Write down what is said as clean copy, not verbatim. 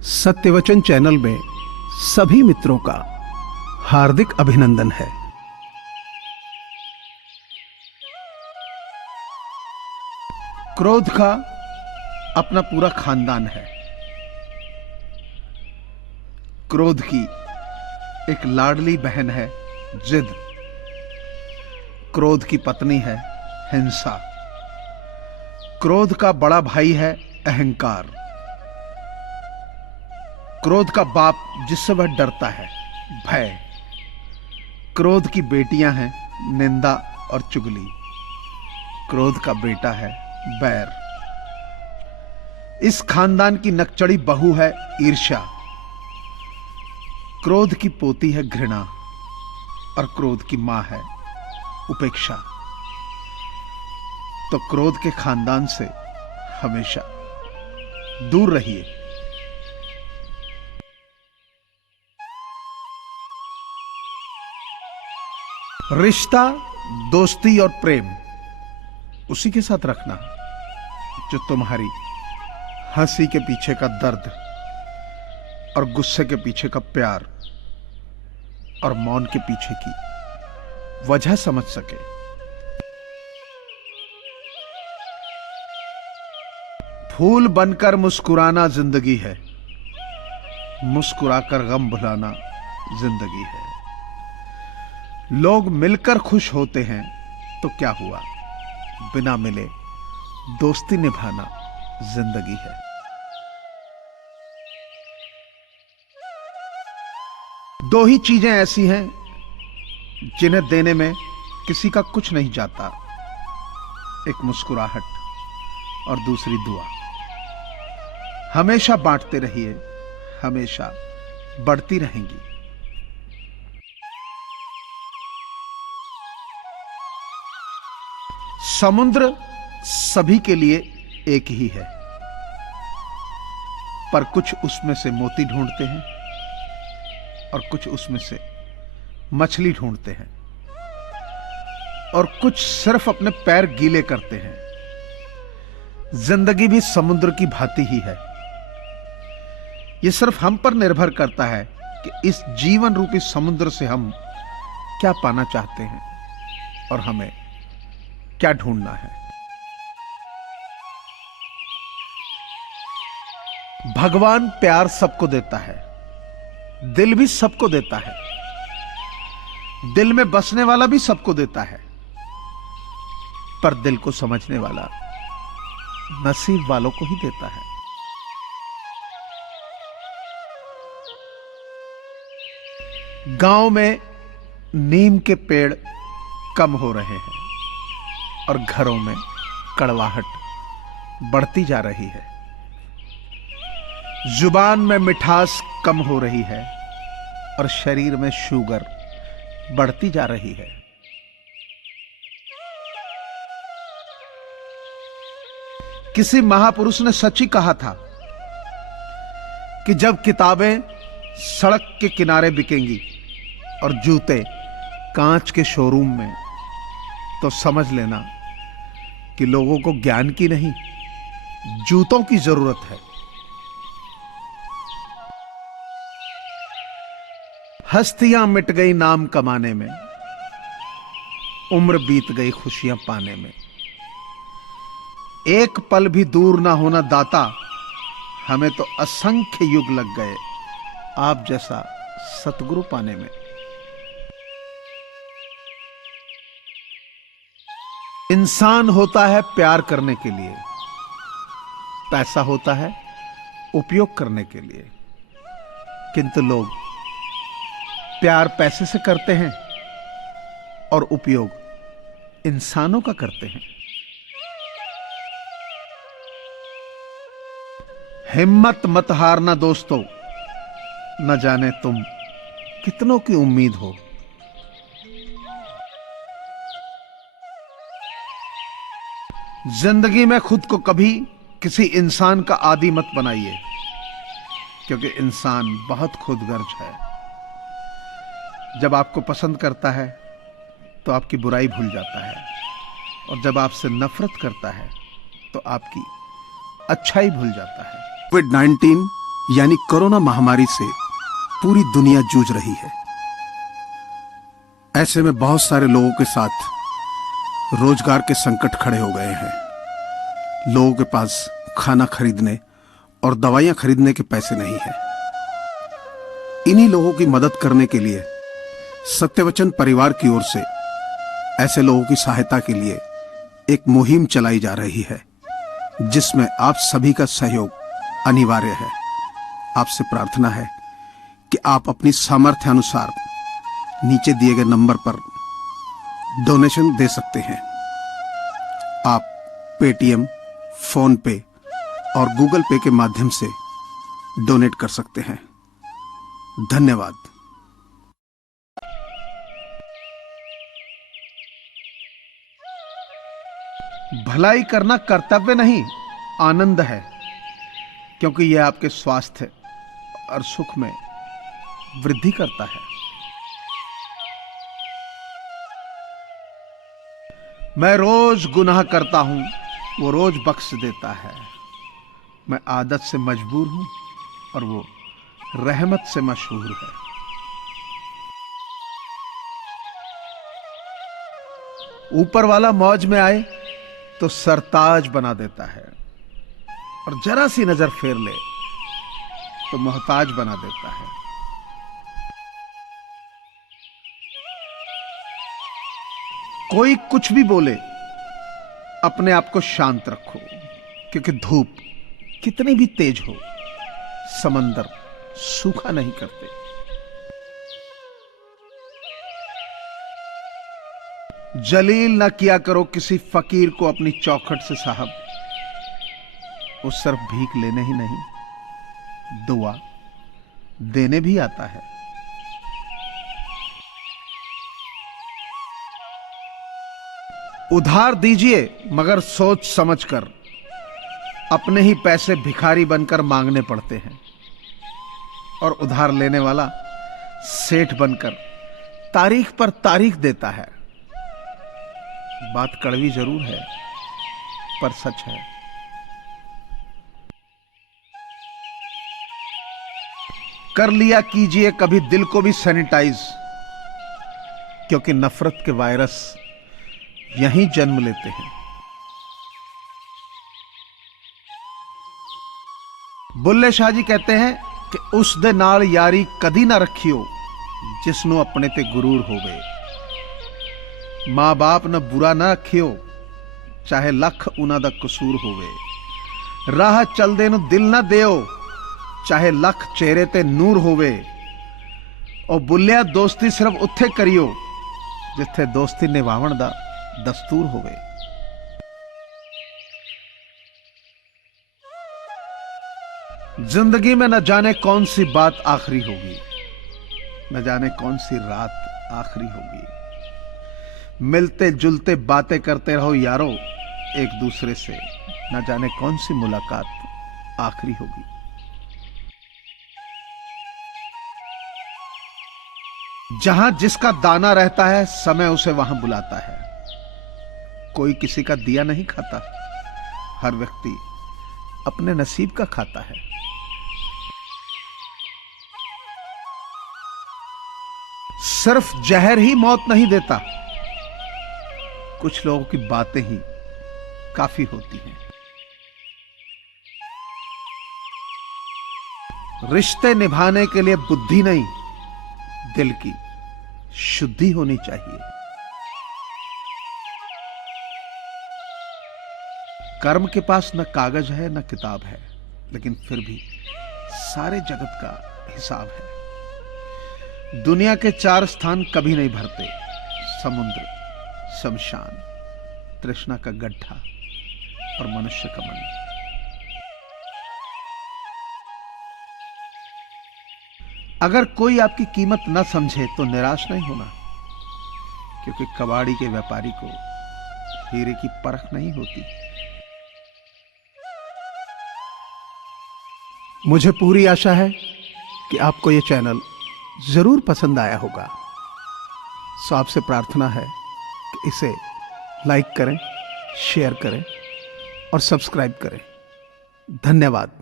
सत्यवचन channel में सभी मित्रों का हार्दिक अभिनंदन है। क्रोध का अपना पूरा खानदान है। क्रोध की एक लाडली बहन है जिद। क्रोध की पत्नी है हिंसा। क्रोध का बड़ा भाई है अहंकार। क्रोध का बाप जिससे वह डरता है भय। क्रोध की बेटियां हैं निंदा और चुगली। क्रोध का बेटा है बैर। इस खानदान की नकचड़ी बहू है ईर्ष्या। क्रोध की पोती है घृणा और क्रोध की मां है उपेक्षा। तो क्रोध के खानदान से हमेशा दूर रहिए। रिश्ता, दोस्ती और प्रेम उसी के साथ रखना जो तुम्हारी हंसी के पीछे का दर्द और गुस्से के पीछे का प्यार और मौन के पीछे की वजह समझ सके। फूल बनकर मुस्कुराना जिंदगी है, मुस्कुराकर गम भुलाना जिंदगी है। लोग मिलकर खुश होते हैं तो क्या हुआ, बिना मिले दोस्ती निभाना जिंदगी है। दो ही चीजें ऐसी हैं जिन्हें देने में किसी का कुछ नहीं जाता, एक मुस्कुराहट और दूसरी दुआ। हमेशा बांटते रहिए, हमेशा बढ़ती रहेंगी। समुद्र सभी के लिए एक ही है, पर कुछ उसमें से मोती ढूंढते हैं और कुछ उसमें से मछली ढूंढते हैं और कुछ सिर्फ अपने पैर गीले करते हैं। जिंदगी भी समुद्र की भांति ही है। यह सिर्फ हम पर निर्भर करता है कि इस जीवन रूपी समुद्र से हम क्या पाना चाहते हैं और हमें क्या ढूंढना है। भगवान प्यार सबको देता है, दिल भी सबको देता है। दिल में बसने वाला भी सबको देता है, पर दिल को समझने वाला नसीब वालों को ही देता है। गांव में नीम के पेड़ कम हो रहे हैं और घरों में कड़वाहट बढ़ती जा रही है। जुबान में मिठास कम हो रही है और शरीर में शुगर बढ़ती जा रही है। किसी महापुरुष ने सच ही कहा था कि जब किताबें सड़क के किनारे बिकेंगी और जूते कांच के शोरूम में, तो समझ लेना कि लोगों को ज्ञान की नहीं, जूतों की जरूरत है। हस्तियां मिट गई नाम कमाने में, उम्र बीत गई खुशियां पाने में। एक पल भी दूर ना होना दाता, हमें तो असंख्य युग लग गए आप जैसा सतगुरु पाने में। इंसान होता है प्यार करने के लिए, पैसा होता है उपयोग करने के लिए, किंतु लोग प्यार पैसे से करते हैं और उपयोग इंसानों का करते हैं। हिम्मत मत हारना दोस्तों, न जाने तुम कितनों की उम्मीद हो। जिंदगी में खुद को कभी किसी इंसान का आदी मत बनाइए, क्योंकि इंसान बहुत खुदगर्ज है। जब आपको पसंद करता है तो आपकी बुराई भूल जाता है, और जब आपसे नफरत करता है तो आपकी अच्छाई भूल जाता है। कोविड-19 यानी कोरोना महामारी से पूरी दुनिया जूझ रही है। ऐसे में बहुत सारे लोगों के साथ रोजगार के संकट खड़े हो गए हैं। लोगों के पास खाना खरीदने और दवाइयां खरीदने के पैसे नहीं हैं। इन्हीं लोगों की मदद करने के लिए सत्यवचन परिवार की ओर से ऐसे लोगों की सहायता के लिए एक मुहिम चलाई जा रही है, जिसमें आप सभी का सहयोग अनिवार्य है। आपसे प्रार्थना है कि आप अपनी सामर्थ्य अनुसार नीचे दिए गए नंबर पर डोनेशन दे सकते हैं। आप पेटीएम, फोन पे और गूगल पे के माध्यम से डोनेट कर सकते हैं। धन्यवाद। भलाई करना कर्तव्य नहीं, आनंद है, क्योंकि यह आपके स्वास्थ्य और सुख में वृद्धि करता है। मैं रोज गुनाह करता हूं, वो रोज बख्श देता है। मैं आदत से मजबूर हूं और वो रहमत से मशहूर है। ऊपर वाला मौज में आए तो सरताज बना देता है, और जरा सी नजर फेर ले तो मोहताज बना देता है। कोई कुछ भी बोले, अपने आप को शांत रखो, क्योंकि धूप कितनी भी तेज हो, समंदर सूखा नहीं करते। जलील ना किया करो किसी फकीर को अपनी चौखट से साहब। वो सिर्फ भीख लेने ही नहीं, दुआ देने भी आता है। उधार दीजिए, मगर सोच समझकर। अपने ही पैसे भिखारी बनकर मांगने पड़ते हैं, और उधार लेने वाला सेठ बनकर तारीख पर तारीख देता है। बात कड़वी जरूर है, पर सच है। कर लिया कीजिए कभी दिल को भी सैनिटाइज, क्योंकि नफरत के वायरस यहीं जन्म लेते हैं। बुल्ले शाह जी कहते हैं कि उस दे नाल यारी कदी ना रखियो जिसनु अपने ते गुरूर हो गए। मां बाप न बुरा ना रखियो, चाहे लख उन्हां दा कसूर होवे। राह चलदे नु दिल ना दियो, चाहे लख चेहरे ते नूर होवे। और बुल्लिया दोस्ती सिर्फ उत्थे करियो जिथे दोस्ती निभावण दा दस्तूर होवे। जिंदगी में न जाने कौन सी बात आखिरी होगी, न जाने कौन सी रात आखिरी होगी। मिलते जुलते बातें करते रहो यारो एक दूसरे से, न जाने कौन सी मुलाकात आखिरी होगी। जहां जिसका दाना रहता है, समय उसे वहां बुलाता है। कोई किसी का दिया नहीं खाता, हर व्यक्ति अपने नसीब का खाता है। सिर्फ जहर ही मौत नहीं देता, कुछ लोगों की बातें ही काफी होती हैं। रिश्ते निभाने के लिए बुद्धि नहीं, दिल की शुद्धि होनी चाहिए। कर्म के पास न कागज है न किताब है, लेकिन फिर भी सारे जगत का हिसाब है। दुनिया के 4 स्थान कभी नहीं भरते: समुद्र, शमशान, तृष्णा का गड्ढा और मनुष्य का मन। अगर कोई आपकी कीमत न समझे तो निराश नहीं होना, क्योंकि कबाड़ी के व्यापारी को हीरे की परख नहीं होती। मुझे पूरी आशा है कि आपको यह चैनल जरूर पसंद आया होगा। सो आपसे प्रार्थना है कि इसे लाइक करें, शेयर करें और सब्सक्राइब करें। धन्यवाद।